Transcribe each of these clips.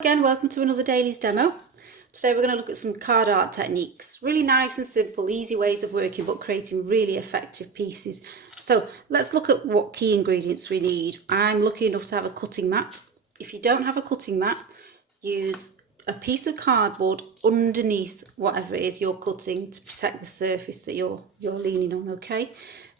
Again, welcome to another Daly's demo. Today we're going to look at some card art techniques. Really nice and simple, easy ways of working but creating really effective pieces. So let's look at what key ingredients we need. I'm lucky enough to have a cutting mat. If you don't have a cutting mat, use a piece of cardboard underneath whatever it is you're cutting to protect the surface that you're leaning on, okay?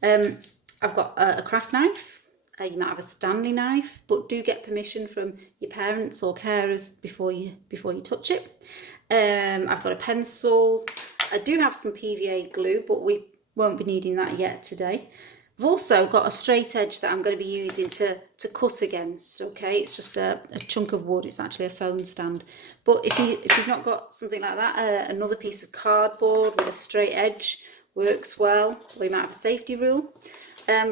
I've got a craft knife. You might have a Stanley knife, but do get permission from your parents or carers before you touch it. I've got a pencil. I do have some PVA glue, but we won't be needing that yet today. I've also got a straight edge that I'm going to be using to cut against. Okay, it's just a chunk of wood. It's actually a phone stand. But if you've not got something like that, another piece of cardboard with a straight edge works well. We might have a safety rule.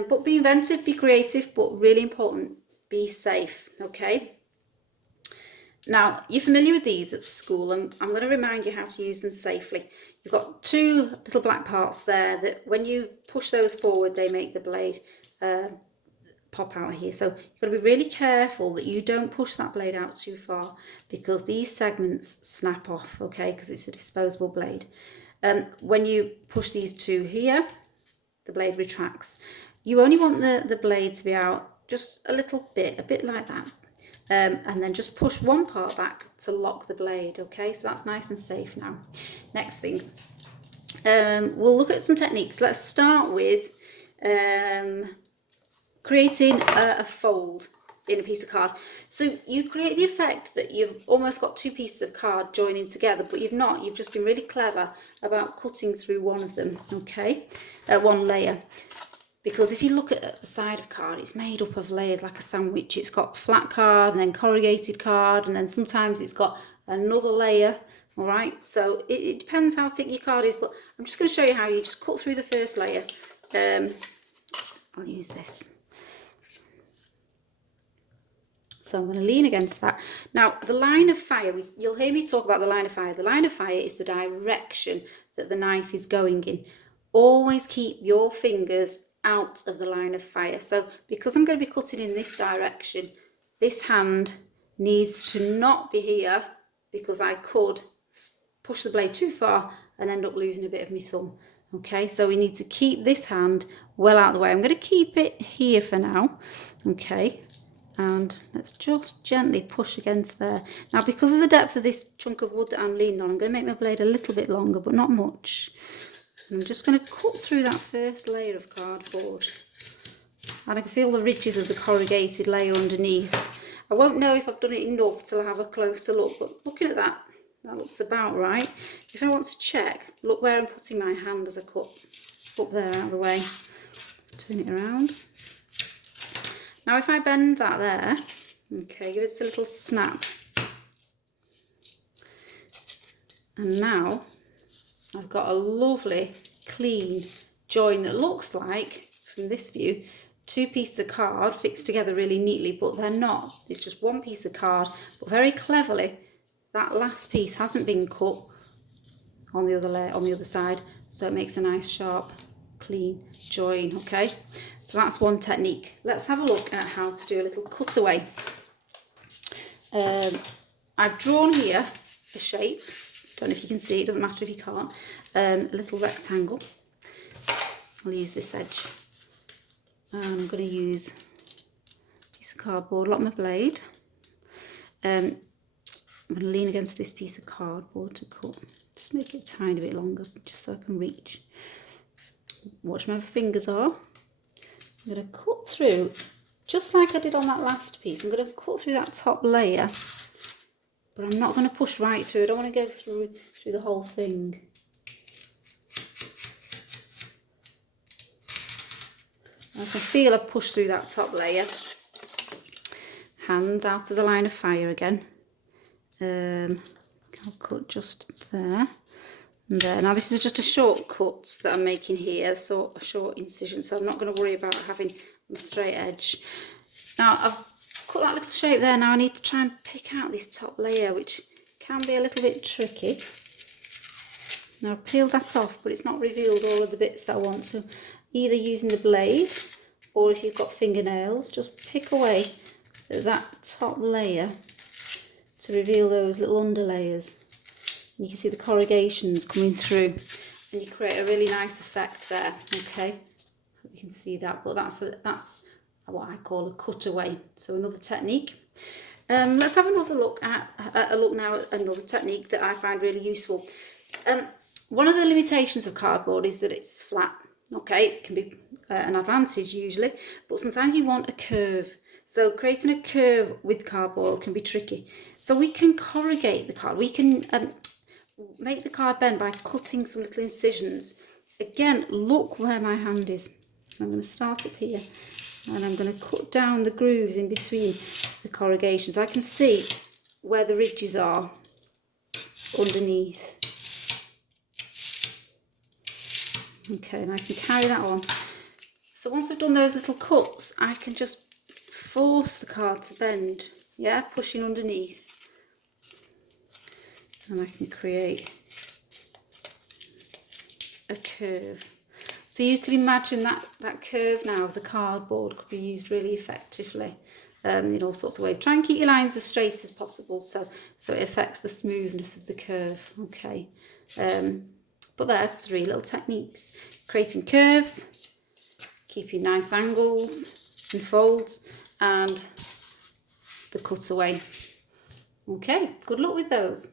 But be inventive, be creative, but really important, be safe, okay? Now, you're familiar with these at school, and I'm going to remind you how to use them safely. You've got two little black parts there that when you push those forward, they make the blade pop out here. So you've got to be really careful that you don't push that blade out too far because these segments snap off, okay, because it's a disposable blade. When you push these two here, the blade retracts. You only want the blade to be out just a little bit, a bit like that. And then just push one part back to lock the blade, okay? So that's nice and safe now. Next thing, we'll look at some techniques. Let's start with creating a fold in a piece of card. So you create the effect that you've almost got two pieces of card joining together, but you've not. You've just been really clever about cutting through one of them, okay? One layer. Because if you look at the side of card, it's made up of layers like a sandwich. It's got flat card and then corrugated card, and then sometimes it's got another layer, all right? So it depends how thick your card is, but I'm just going to show you how you just cut through the first layer. I'll use this. So I'm going to lean against that. Now, the line of fire, you'll hear me talk about the line of fire. The line of fire is the direction that the knife is going in. Always keep your fingers out of the line of fire. So because I'm going to be cutting in this direction, this hand needs to not be here because I could push the blade too far and end up losing a bit of my thumb. Okay, so we need to keep this hand well out of the way. I'm going to keep it here for now. Okay, and let's just gently push against there. Now, because of the depth of this chunk of wood that I'm leaning on, I'm going to make my blade a little bit longer, but not much. And I'm just going to cut through that first layer of cardboard. And I can feel the ridges of the corrugated layer underneath. I won't know if I've done it enough till I have a closer look, but looking at that, that looks about right. If I want to check, look where I'm putting my hand as I cut. Up there, out of the way. Turn it around. Now if I bend that there, okay, give it a little snap. And now I've got a lovely clean join that looks like, from this view, two pieces of card fixed together really neatly, but they're not. It's just one piece of card, but very cleverly that last piece hasn't been cut on the other layer, on the other side, so it makes a nice sharp clean join. Okay, so that's one technique. Let's have a look at how to do a little cutaway. I've drawn here a shape. Don't know if you can see, it doesn't matter if you can't. A little rectangle. I'll use this edge. And I'm going to use a piece of cardboard, lock my blade. I'm going to lean against this piece of cardboard to cut. Just make it a tiny bit longer, just so I can reach. Watch where my fingers are. I'm going to cut through, just like I did on that last piece. I'm going to cut through that top layer. But I'm not going to push right through. I don't want to go through the whole thing. I can feel I've pushed through that top layer. Hands out of the line of fire again. I'll cut just there and there. Now this is just a shortcut that I'm making here, so a short incision. So I'm not going to worry about having a straight edge. Now I've cut that little shape there. Now I need to try and pick out this top layer, which can be a little bit tricky. Now I've peeled that off, but it's not revealed all of the bits that I want. So either using the blade, or if you've got fingernails, just pick away at that top layer to reveal those little underlayers. And you can see the corrugations coming through, and you create a really nice effect there. Okay, hope you can see that, but that's what I call a cutaway. So another technique. Let's have another look at now at another technique that I find really useful. One of the limitations of cardboard is that it's flat. Okay, it can be an advantage usually, but sometimes you want a curve. So creating a curve with cardboard can be tricky. So we can corrugate the card. We can make the card bend by cutting some little incisions. Again, look where my hand is. I'm going to start up here, and I'm going to cut down the grooves in between the corrugations. I can see where the ridges are underneath. Okay, and I can carry that on. So once I've done those little cuts, I can just force the card to bend, yeah, pushing underneath. And I can create a curve. So you can imagine that curve now of the cardboard could be used really effectively in all sorts of ways. Try and keep your lines as straight as possible so it affects the smoothness of the curve. Okay, but there's 3 little techniques: creating curves, keeping nice angles and folds, and the cutaway. Okay, good luck with those.